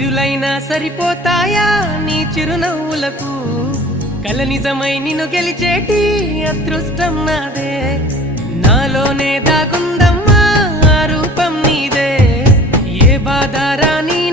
సిరులైనా సరిపోతాయా నీ చిరునవ్వులకు కల నిజమై నిన్ను గెలిచేటి అదృష్టం నాదే నాలోనే దాగుందమ్మా ఆ రూపం నీదే ఏ బాధ రాని